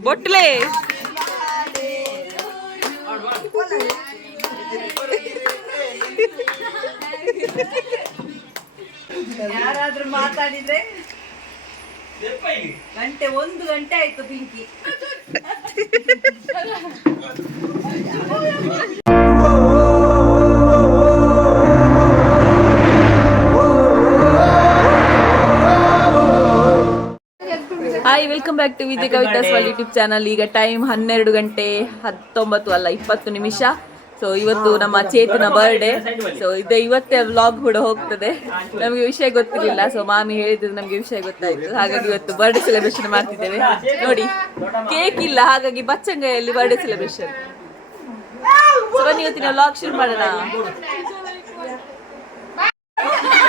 ಬೊಟ್ಲೆ. ಯಾರಾದ್ರೂ ಮಾತಾಡಿದ್ರೆ ಗಂಟೆ ಒಂದು ಗಂಟೆ ಆಯ್ತು Pinky hi welcome back to Vijaya Kavitha's YouTube channel ಈಗ ಟೈಮ್ ಹನ್ನೆರಡು ಗಂಟೆ ಹತ್ತೊಂಬತ್ತು ಅಲ್ಲ ಇಪ್ಪತ್ತು ನಿಮಿಷ. ಸೊ ಇವತ್ತು ನಮ್ಮ ಚೇತನ ಬರ್ಡೇ ಸೊ ಇದೆ ಇವತ್ತೇ ವ್ಲಾಗ್ ಕೂಡ ಹೋಗ್ತದೆ. ನಮಗೆ ವಿಷಯ ಗೊತ್ತಿರಲಿಲ್ಲ. ಸೊ ಮಾಮಿ ಹೇಳಿದ್ರು ನಮಗೆ ವಿಷಯ ಗೊತ್ತಾಯ್ತು. ಹಾಗಾಗಿ ಇವತ್ತು ಬರ್ಡೇ ಸೆಲೆಬ್ರೇಷನ್ ಮಾಡ್ತಿದ್ದೇವೆ. ನೋಡಿ ಕೇಕ್ ಇಲ್ಲ. ಹಾಗಾಗಿ ಬಚ್ಚಂಗಾಯಲ್ಲಿ ಬರ್ಡೇ ಸೆಲೆಬ್ರೇಷನ್ ಸೊ ಬನ್ನಿ ಇವತ್ತಿನ ವ್ಲಾಗ್ ಶುರು ಮಾಡೋಣ.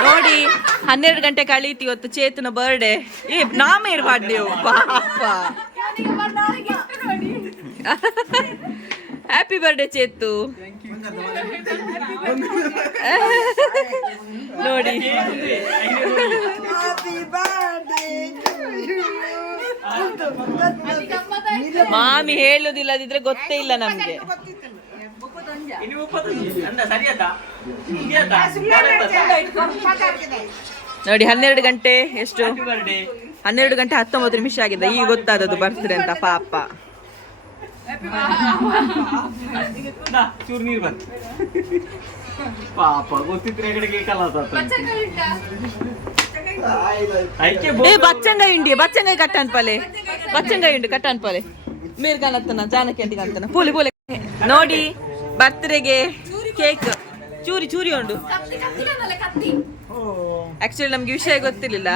ನೋಡಿ, ಹನ್ನೆರಡು ಗಂಟೆ ಕಳೀತು ಇವತ್ತು ಚೇತನ ಬರ್ಡೇ ಏ, ನಾಮೇ ಇರ್ಬಾರ್ದೇವು ಪಾಪ. Happy birthday Chethu. ನೋಡಿ. ಮಾಮಿ ಹೇಳುದಿಲ್ಲದಿದ್ರೆ ಗೊತ್ತೇ ಇಲ್ಲ ನಮ್ಗೆ. ನೋಡಿ ಹನ್ನೆರಡು ಗಂಟೆ ಎಷ್ಟು? ಹನ್ನೆರಡು ಗಂಟೆ ಹತ್ತೊಂಬತ್ತು ನಿಮಿಷ ಆಗಿದೆ. ಈಗ ಗೊತ್ತಾದದ್ದು ಬರ್ತದೆ ಅಂತ ಪಾಪ. ಚೂರು ನೀರು ಬಂತು. ಪಾಪ ಗೊತ್ತಿದ್ರೆ ಕಡೆಗೆ ಏ ಬಚ್ಚಂಗಾಯಿ ಉಂಡಿ ಬಚ್ಚಂಗಾಯಿ ಕಟ್ಟನ್ ಪಲೆ. ಬಚ್ಚಂಗಾಯಿ ಉಂಡು ಕಟ್ಟನ್ ಪಲೆ. ಕಾಣತ್ತನ ಜಾನಕಿ ಪೂಲಿ ಪೂಲಿ. ನೋಡಿ ಬರ್ತ್ಡೇಗೆ ಕೇಕ್ ಚೂರಿ ಚೂರಿ ಉಂಡು. ಆಕ್ಚುಲಿ ನಮ್ಗೆ ವಿಷಯ ಗೊತ್ತಿರ್ಲಿಲ್ಲ.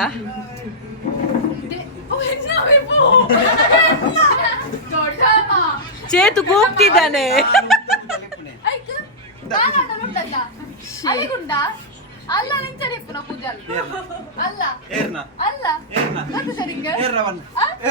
ಚೇತು ಕೂಗ್ತಿದ್ದಾನೆ. ಅಲ್ಲ ಪೂಜಾಲ್ ಅಲ್ಲ. ಏರ್ನ? ಅಲ್ಲ. ಸರಿಂಗ ಬರೋಣ. ಏ,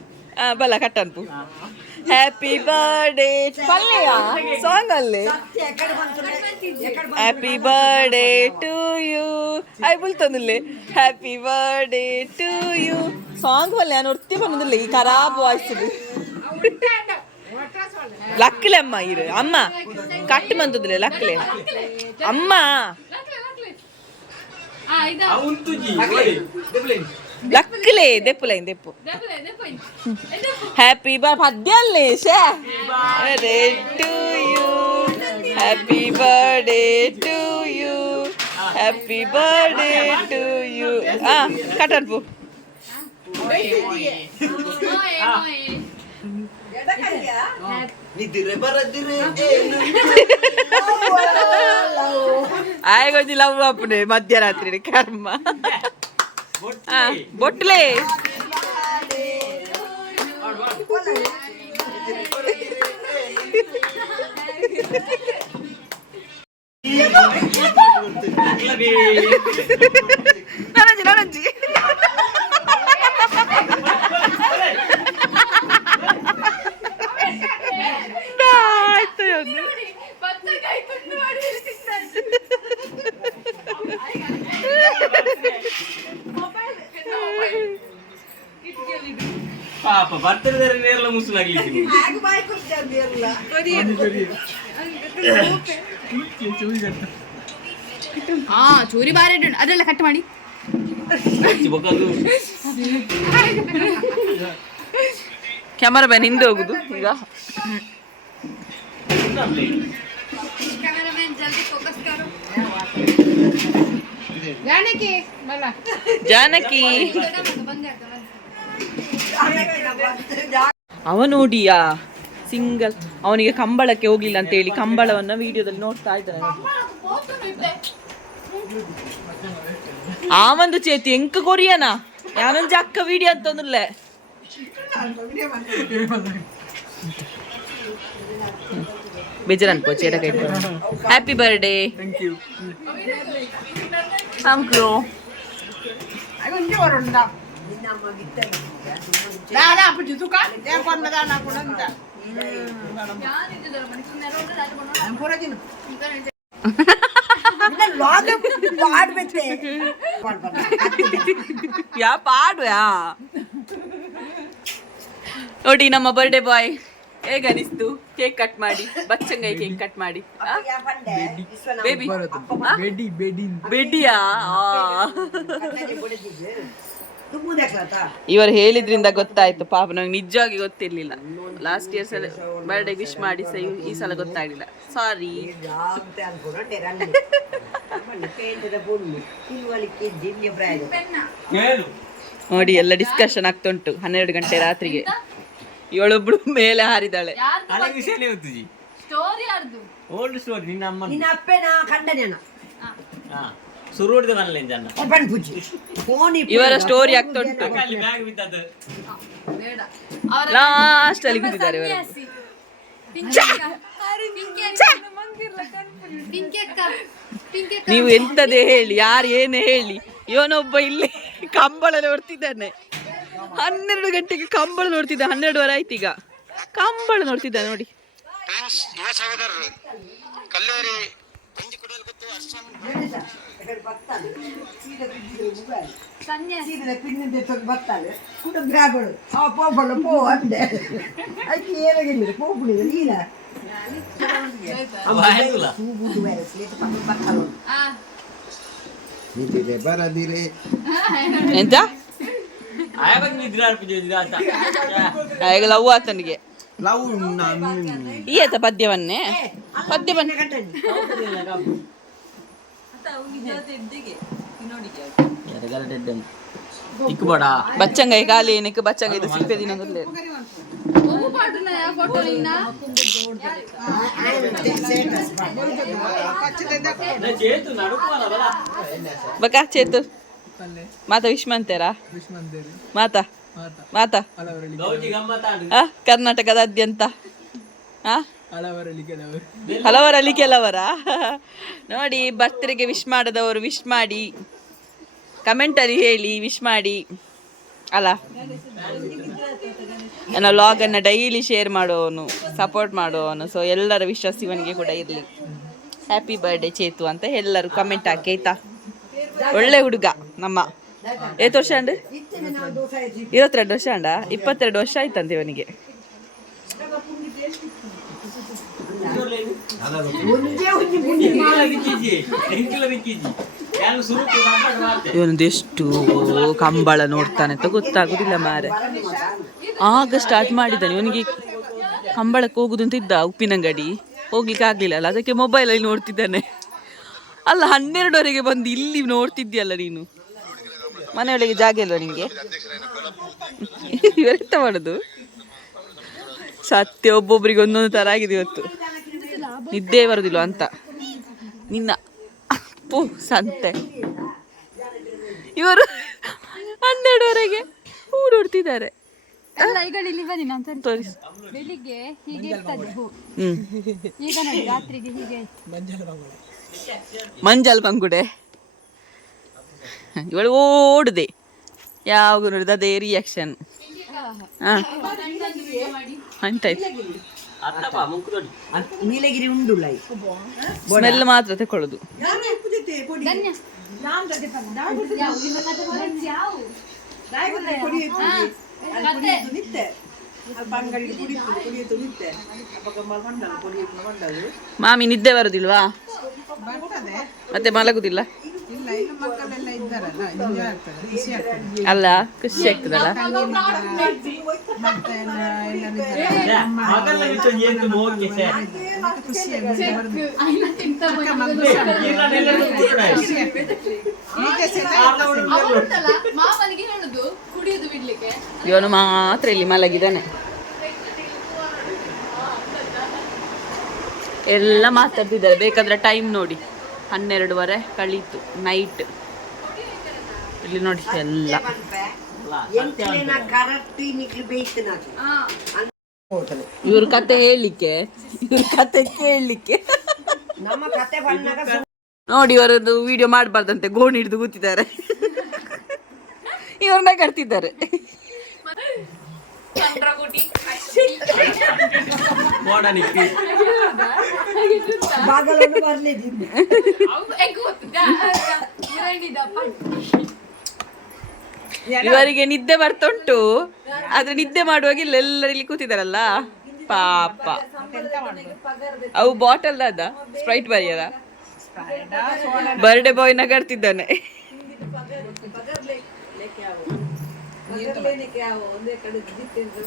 ಬಲ ಕಟ್ಟನ್ಪು. ಹ್ಯಾಪಿ ಬರ್ಡೇ ಪಲ್ಲೆಯ? ಸಾಂಗ್ ಅಲ್ಲಿ. Happy birthday to you I ಬುಲ್ತಂದಿಲ್ಲ happy birthday to you song ಪಲ್ಲೆ ನಾನು ಒರ್ತಿ ಬಂದಿಲ್ಲ ಈ ಖರಾಬ್ ವಾಯ್ಸ್ ಲಕ್ಲೆ ಅಮ್ಮ ಇರು. ಅಮ್ಮ ಕಟ್ ಬಂದದಿಲ್ಲ ಲಕ್ಲೆ. ಅಮ್ಮ. ಆ ಇದು ಅವನ್ ತುಜಿ ಓಡಿ ಲಕ್ಕಲೆ ದೆಪ್ಪುಲೈನ್ ದೆಪ್ಪು ದೆಪ್ಪಲೆ ದೆಪ್ಪಲೆ ಹ್ಯಾಪಿ ಬರ್ ಪದ್ಯಲ್ಲೇ ಶೇ birthday to you happy birthday to you happy birthday to you ಆ ಕಟನ್ಪು ಮೋಯೆ ಮೋಯೆ ನಿದ್ದಿರೆ ಬರದಿರೆ ಆಯ್ಗೊಜ್ಜಿ ಲವ್ ಅಪ್ಪನೆ ಮಧ್ಯರಾತ್ರಿ ಕರ್ಮ ಆ, ಬೊಟ್ಲೆ ನನಂಜಿ ನನಂಜಿ ಆಯ್ತು ಒಂದು ಬಚ್ಚಗಾಯಿ ಕುಂಡು ಮಾಡಿ ಪಾಪ ಬರ್ತಿದ್ದಾರೆ ನೇರಲ ಮುಸುಲಾಗ್ಲಿಕ್ಕೆ ಹಾ ಚೂರಿ ಬಾರಿ ബാരട്ടുണ്ട് ಅದೆಲ್ಲ ಕಟ್ ಮಾಡಿ. ಕ್ಯಾಮರಾ ಮ್ಯಾನ್ ಹಿಂದೆ ಹೋಗುದು ಈಗ. ಜಾನಕಿ ಅವನೋಡಿಯಾ ಸಿಂಗಲ್ ಅವನಿಗೆ ಕಂಬಳಕ್ಕೆ ಹೋಗ್ಲಿಲ್ಲ ಅಂತ ಹೇಳಿ ಕಂಬಳವನ್ನ ವಿಡಿಯೋದಲ್ಲಿ ನೋಡ್ತಾ ಇದ್ದಾನೆ ಆ ಒಂದು ಚೇತಿ ಎಂಕ ಕೊರಿಯನ ಯಾನೊಂದು ಅಕ್ಕ ವಿಡಿಯೋ ಅಂತ ಒಂದುಲ್ಲೆ ಬೇಜಾರು ಅನ್ಕೋ ಚೇಟ ಕೈ happy birthday thank you uncle ಯಾ ಪಾಡು ಯಾ ನೋಡಿ ನಮ್ಮ ಬರ್ಡೇ ಬಾಯ್ ಹೇಗ ಅನಿಸ್ತು? ಕೇಕ್ ಕಟ್ ಮಾಡಿ ಬಚ್ಚಂಗೈ ಕೇಕ್ ಕಟ್ ಮಾಡಿ ಬೇಬಿ ಬೇಡಿ ಬೇಡಿ ಬೆಡ್ಡಿಯಾ ಇವರು ಹೇಳಿದ್ರಿಂದ ಗೊತ್ತಾಯ್ತು ಪಾಪ ನಂಗೆ ನಿಜವಾಗಿ ಗೊತ್ತಿರ್ಲಿಲ್ಲ. ಲಾಸ್ಟ್ ಇಯರ್ ಸಲ ಬರ್ಡೇ ವಿಶ್ ಮಾಡಿ ಸಹ ಈ- ಸಲ ಗೊತ್ತಾಗ್ಲಿಲ್ಲ. ಸಾರಿ ನೋಡಿ ಎಲ್ಲ ಡಿಸ್ಕಷನ್ ಆಗ್ತುಂಟು ಹನ್ನೆರಡು ಗಂಟೆ ರಾತ್ರಿಗೆ. ಇವಳೊಬ್ಳು ಮೇಲೆ ಹಾರಿದಾಳೆ. ಓಲ್ಡ್ ಸ್ಟೋರಿ ನಿನ್ನ ಅಮ್ಮ ನಿನ್ನ ಅಪ್ಪನ ಖಂಡನೇನ ಹಾ. ಶುರು ಹೊಡೆದ ಬರಲ್ಲ ಜನ ಫೋನ್ ಇವರ ಸ್ಟೋರಿ ಆಗ್ತುಂಟು ಅಲ್ಲಿ ಬ್ಯಾಗ್ ಬಿದ್ದದ್ದು. ಬೇಡ ಲಾಸ್ಟ್ ಅಲ್ಲಿ ಕೂತಿದ್ದಾರೆ ಇವರು. ನೀವು ಎಂತದೇ ಹೇಳಿ ಯಾರು ಏನೇ ಹೇಳಿ ಇವನೊಬ್ಬ ಇಲ್ಲಿ ಕಂಬಳ ನೋಡ್ತಿದ್ದಾನೆ ಹನ್ನೆರಡು ಗಂಟೆಗೆ ಕಂಬಳ ನೋಡ್ತಿದ್ದ ಹನ್ನೆರಡುವರೆ ಆಯ್ತು ಈಗ. ಕಂಬಳ ನೋಡ್ತಿದ್ದ ನೋಡಿ. ಫ್ರೆಂಡ್ಸ್ ಯುವ ಸಹೋದರರು ಕಲ್ಲೂರಿ ಗಂಜಿ ಕುಡಿಯಲು ಗೊತ್ತು ಅಶ್ವನ್ ಸನ್ಯಾಸಿ ಪಿನ್ನಿಂದ ಬರ್ತಾಳೆ ಕೂಡ ಬ್ಯಾಗಳು ಅವ ಪೋಪಲ್ಲ ಪೋ ಅಂದೆ ಅದಕ್ಕೆ ಏನಾಗಿಲ್ಲ ಪೋ ಕುಡಿದ ನೀನ ಆಯ್ತಲ್ಲ ಸೂಬುದು ಬೇರೆ ಸ್ಲೇಟ್ ಪಕ್ಕ ಬರ್ತಾಳು ಆ ನಿಂತಿದೆ ಬರದಿರೆ ಎಂತ ಆವಾಗ ನಿದ್ರೆ ಅರ್ಪಿಸಿದ ಅಂತ ಈಗ ಲವ್ ಆತನಿಗೆ ಲವ್ ಈ ಪದ್ಯವನ್ನೇ? ಪದ್ಯವನ್ನೇ ಬಚ್ಚಂಗೈ ಖಾಲಿ ಏನಕ್ಕೆ ಬಚ್ಚಂಗೈ ಇದು ಸಿಪ್ಪೆ ದಿನ ಮೊದಲೇ ಒಬ್ಬ ಪಾಡ್ನ ಫೋಟೋ ನಿನ್ನ ಚೇತು ಮಾತಾ ಬಲ ಬಕ ಚೇತು. ಮಾತ ವಿಶ್ಮಂತೇರಾ. ಮಾತ? ಮಾತ. ಕರ್ನಾಟಕದಾದ್ಯಂತ. ಆ? ಹಲವರಲ್ಲಿ ಕೆಲವರ ನೋಡಿ ಬರ್ತ್ಡೇಗೆ ವಿಶ್ ಮಾಡದವರು ವಿಶ್ ಮಾಡಿ. ಕಮೆಂಟಲ್ಲಿ ಹೇಳಿ ವಿಶ್ ಮಾಡಿ. ಅಲ್ಲ? ನನ್ನ ಲಾಗನ್ನು ಡೈಲಿ ಶೇರ್ ಮಾಡುವವನು ಸಪೋರ್ಟ್ ಮಾಡುವವನು ಸೊ ಎಲ್ಲರ ವಿಶ್ವಾಸ ಇವನಿಗೆ ಕೂಡ ಇರಲಿ. ಹ್ಯಾಪಿ ಬರ್ಡೇ ಚೇತು ಅಂತ ಎಲ್ಲರೂ ಕಮೆಂಟ್ ಹಾಕಿ ಆಯ್ತಾ? ಒಳ್ಳೆ ಹುಡುಗ ನಮ್ಮ. ಎಷ್ಟು ವರ್ಷ ಅಂಡ್ ಇರುವತ್ತೆರಡು ವರ್ಷ ಅಂಡ ಇಪ್ಪತ್ತೆರಡು ವರ್ಷ ಆಯ್ತಂತೆ ಇವನಿಗೆ. ಇವನದು ಎಷ್ಟು ಕಂಬಳ ನೋಡ್ತಾನೆ ಅಂತ ಗೊತ್ತಾಗುದಿಲ್ಲ ಮಾರೆ. ಆಗ ಸ್ಟಾರ್ಟ್ ಮಾಡಿದ್ದಾನೆ ಇವನಿಗೆ ಕಂಬಳಕ್ಕೆ ಹೋಗುದು ಅಂತ ಇದ್ದ ಉಪ್ಪಿನಂಗಡಿ? ಹೋಗ್ಲಿಕ್ಕೆ ಆಗ್ಲಿಲ್ಲ ಅಲ್ಲ? ಅದಕ್ಕೆ ಮೊಬೈಲಲ್ಲಿ ನೋಡ್ತಿದ್ದಾನೆ. ಅಲ್ಲ ಹನ್ನೆರಡುವರೆಗೆ ಬಂದು ಇಲ್ಲಿ ನೋಡ್ತಿದ್ಯಲ್ಲ ನೀನು? ಮನೆಯೊಳಗೆ ಜಾಗ ಇಲ್ವಾ ನಿಮಗೆ ಇವರೆಂತ ಮಾಡೋದು? ಸತ್ಯ ಒಬ್ಬೊಬ್ಬರಿಗೆ ಒಂದೊಂದು ಥರ ಆಗಿದೆ ಇವತ್ತು. ನಿದ್ದೆ ಬರೋದಿಲ್ಲ ಅಂತ. ನಿನ್ನ ಅಪ್ಪು ಸಂತೆ. ಇವರು ಹನ್ನೆರಡುವರೆಗೆ ತೋರಿಸ್ತೀನಿ. ತೋರಿಸು ಬೆಳಿಗ್ಗೆ ಹೀಗೆ ಈಗ ರಾತ್ರಿಗೆ ಹೀಗೆ ಮಂಜಲ್ ಬಂಗುಡೆ. ಇವಳು ಓಡಿದೆ. ಯಾವಾಗ ನೋಡಿದ ಅದೇ ರಿಯಾಕ್ಷನ್ ನೀಲಗಿರಿ ಉಂಡು ಸ್ಮೆಲ್ ಮಾತ್ರ ತಕೊಳ್ಳೋದು. ಮಾಮಿ ನಿದ್ದೆ ಬರುದಿಲ್ವಾ? ಮತ್ತೆ ಮಲಗುದಿಲ್ಲ? ಅಲ್ಲ ಖುಷಿ ಆಗ್ತದಲ್ಲ? ಇವನು ಮಾತ್ರ ಇಲ್ಲಿ ಮಲಗಿದ್ದಾನೆ. ಎಲ್ಲ ಮಾತಾಡ್ತಿದ್ದಾರೆ ಬೇಕಾದ್ರೆ ಟೈಮ್ ನೋಡಿ. ಹನ್ನೆರಡುವರೆ ಕಳೀತು ನೈಟ್ ಇಲ್ಲಿ ನೋಡಿ ಎಲ್ಲ. ಇವ್ರ ಕತೆ ಹೇಳಲಿಕ್ಕೆ ಇವ್ರ ಕತೆ ಕೇಳಲಿಕ್ಕೆ. ನೋಡಿ ಇವರದ್ದು ವಿಡಿಯೋ ಮಾಡಬಾರ್ದಂತೆ ಗೋಣಿ ಹಿಡಿದು ಕೂತಿದ್ದಾರೆ. ಇವ್ರನ್ನ ಕಟ್ತಿದ್ದಾರೆ ಬಾಗಲನ್ನು ಬರ್ಲಿದ್ದೀನಿ ಇವರಿಗೆ ನಿದ್ದೆ ಬರ್ತುಂಟು ಆದ್ರೆ ನಿದ್ದೆ ಮಾಡುವಾಗ ಇಲ್ಲೆಲ್ಲರೂ ಇಲ್ಲಿ ಕೂತಿದಾರಲ್ಲ? ಪಾಪ. ಅವು ಬಾಟಲ್ ಅದ? ಸ್ಪ್ರೈಟ್ ಬರಿಯದ ಬರ್ಡೇ ಬಾಯ್ ನಗಾಡ್ತಿದ್ದಾನೆ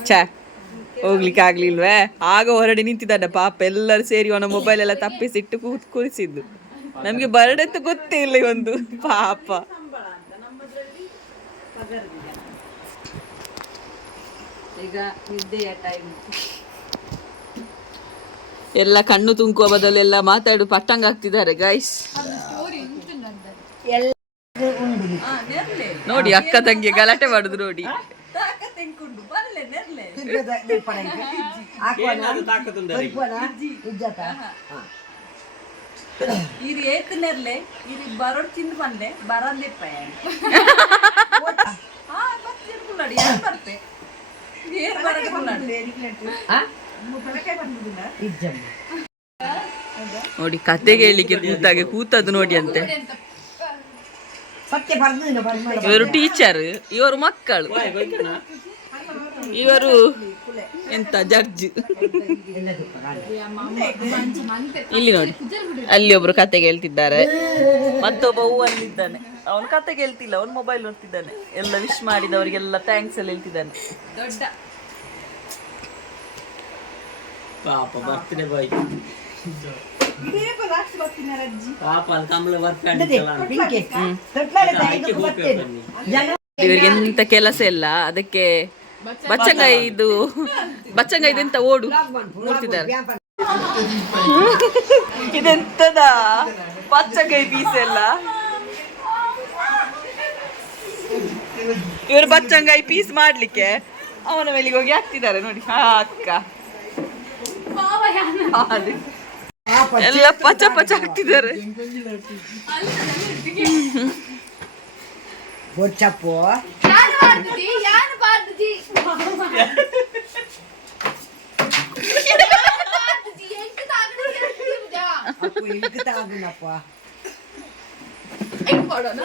ಛಾ. ಹೋಗ್ಲಿಕ್ಕೆ ಆಗ್ಲಿಲ್ವೇ ಆಗ ಹೊರಡೆ ನಿಂತಿದ್ದಾನೆ ಪಾಪ. ಎಲ್ಲರೂ ಸೇರಿ ಅವನ ಮೊಬೈಲ್ ಎಲ್ಲ ತಪ್ಪಿಸಿಟ್ಟು ಕೂತ್ ಕೂರಿಸಿದ್ದು. ನಮ್ಗೆ ಬರಡತ್ತು ಗೊತ್ತೇ ಇಲ್ಲ ಒಂದು ಪಾಪ. ಈಗ ನಿದ್ದೆಯ ಟೈಮ್ ಎಲ್ಲ ಕಣ್ಣು ತುಂಕುವ ಬದಲು ಎಲ್ಲ ಮಾತಾಡು ಪಟ್ಟಂಗ ಆಗ್ತಿದ್ದಾರೆ ಗೈಸ್ ನೋಡಿ ಅಕ್ಕ ತಂಗಿ ಗಲಾಟೆ ಮಾಡುದು ನೋಡಿ. ತೆಂಕುಂಡು. ಬರ್ಲೆ ನೆರ್ಲೆ ಏತ್ ನೆರ್ಲೆ ಇರಿ ಬರೋಡ್ ಚಿಂದ ಬಂದೆ ಬರಂದಿಪ್ಪ ಹಾ ಬರ್ತಿರ್ಕುಳ್ಳಾಡಿ ಯಾರು ಬರ್ತೆ? ಏರ್ ಬರಕ್ಕೆ. ನೋಡಿ ಕತೆಗೆ ಹೇಳಿಕ್ಕೆ ಕೂತಾಗೆ ಕೂತದ್ದು ನೋಡಿ ಅಂತೆ ಎಂತ ಸತ್ಯ ಬರ್ದಿನ ಬರ್ದಿನ ಇವರು ಟೀಚರ್ ಇವರು ಮಕ್ಕಳು. ಇವರು ಎಂತ ಜಡ್ಜ್ ಇಲ್ಲಿ ನೋಡಿ ಅಲ್ಲಿ ಒಬ್ರು ಕತೆ ಹೇಳ್ತಿದ್ದಾರೆ ಮತ್ತೊಬ್ಬ ಹೂ ಅಲ್ಲಿದ್ದಾನೆ ಅವನು ಕತೆ ಹೇಳ್ತಿಲ್ಲ ಅವನು ಮೊಬೈಲ್ ನೋಡ್ತಿದ್ದಾನೆ. ಎಲ್ಲ ವಿಶ್ ಮಾಡಿದವರಿಗೆಲ್ಲ ಥ್ಯಾಂಕ್ಸ್ ಎಲ್ಲ ಹೇಳ್ತಿದ್ದಾನೆ. ದೊಡ್ಡ. ಪಾಪ ಬರ್ತ್ಡೇ ಬಾಯ್ ಇವರಿಗೆ ಎಂತ ಕೆಲಸ ಇಲ್ಲ ಅದಕ್ಕೆ ಬಚ್ಚಂಗಾಯಿ ಇದು ಬಚ್ಚಂಗಾಯಿ ಇದೆಂತ ಓಡು ನೋಡ್ತಿದ್ದಾರೆ. ಇದೆಂತದ ಬಚ್ಚಂಗಾಯಿ ಪೀಸ್ ಎಲ್ಲ ಇವರು ಬಚ್ಚಂಗಾಯಿ ಪೀಸ್ ಮಾಡ್ಲಿಕ್ಕೆ. ಅವನ ಮೇಲೆ ಹೋಗಿ ಹಾಕ್ತಿದ್ದಾರೆ ನೋಡಿ. ಹಾ ಅಕ್ಕ ಎಲ್ಲ ಪಚ ಪಚ ಹಾಕ್ತಿದ್ದಾರೆ. ಬೊಚ್ಚಪ್ಪು ಯಾರು ಮಾಡ್ತಿದ್ದಿ ಯಾರು ಮಾಡ್ತಿದ್ದಿ ಮಾಡ್ತಿದ್ದಿ ಹೆಂಗ್ ತಾಗಡಿ ಹೇಳ್ತಿದ್ಯಾ ಅಪ್ಪು ಇಳ್ಕ ತಾಗುನಪ್ಪ ಹೆಂಗ್ ಮಾಡೋಣ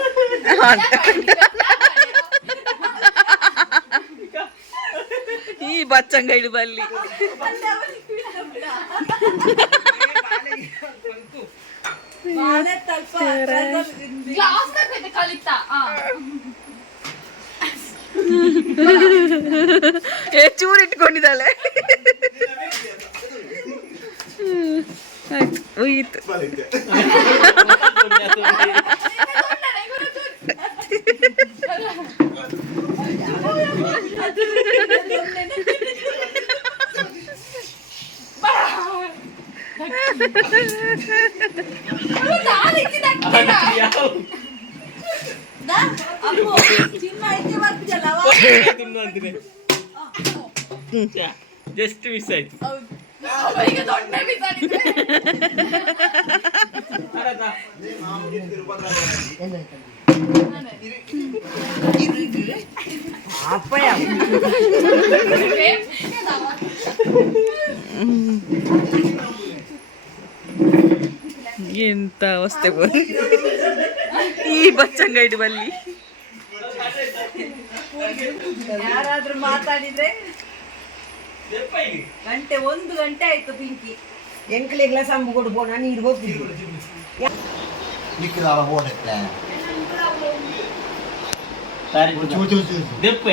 ಈ ಬಚ್ಚಂಗಾಯಿ ಬಲ್ಲಿ. ಬಾಳೆ ತಲ್ಪ ಗ್ಲಾಸ್ ತಗೋಯ್ತು ಕಲಿತಾ ಆ ಏ ಚೂರು ಇಟ್ಕೊಂಡಿದ್ದಾಳೆ ಹೋಯ್ತು ಜಸ್ಟ್ ಮಿಸ್ ಆಯ್ತು ಈಗ ಎಂತ ಅವಸ್ಥೆ ಬ ಈ ಬಚ್ಚಂಗ ಇಡುವಲ್ಲಿ ಯಾರಾದ್ರೂ ಮಾತಾಡಿದ್ರೆ ಗಂಟೆ ಒಂದು ಗಂಟೆ ಆಯ್ತು ಪಿಂಕಿ. ಎಂಕ್ಲಿಗ್ಲ ಸಂಬು ಕೊಡು ಪೋಣ ನೀರು ಹೋಗ್ತಿದ್ರು ನಿಕ್ಕಿದಾವ ಓಡತ್ತೆ ಸಾರಿ ಚೂ ಚೂ ಚೂ ಚೂ. ದೆಪ್ಪ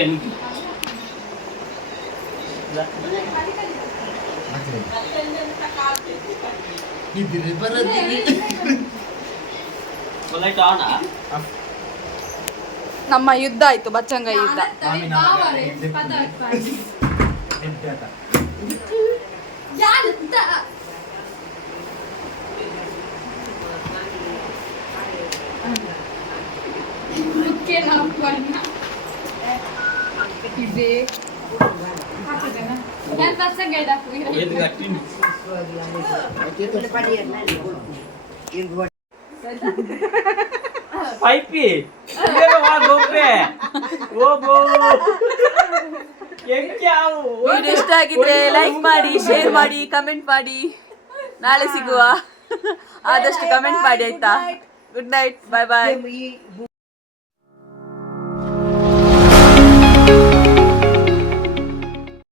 ನಮ್ಮ ಯುದ್ಧ ಆಯ್ತು ಬಚ್ಚಂಗ ಯುದ್ಧ. ಇದೆ. ಪೈಪಿ ಇಷ್ಟ ಆಗಿದ್ರೆ ಲೈಕ್ ಮಾಡಿ ಶೇರ್ ಮಾಡಿ ಕಮೆಂಟ್ ಮಾಡಿ. ನಾಳೆ ಸಿಗುವ. ಆದಷ್ಟು ಕಮೆಂಟ್ ಮಾಡಿ ಆಯ್ತಾ? ಗುಡ್ ನೈಟ್ ಬಾಯ್ ಬಾಯ್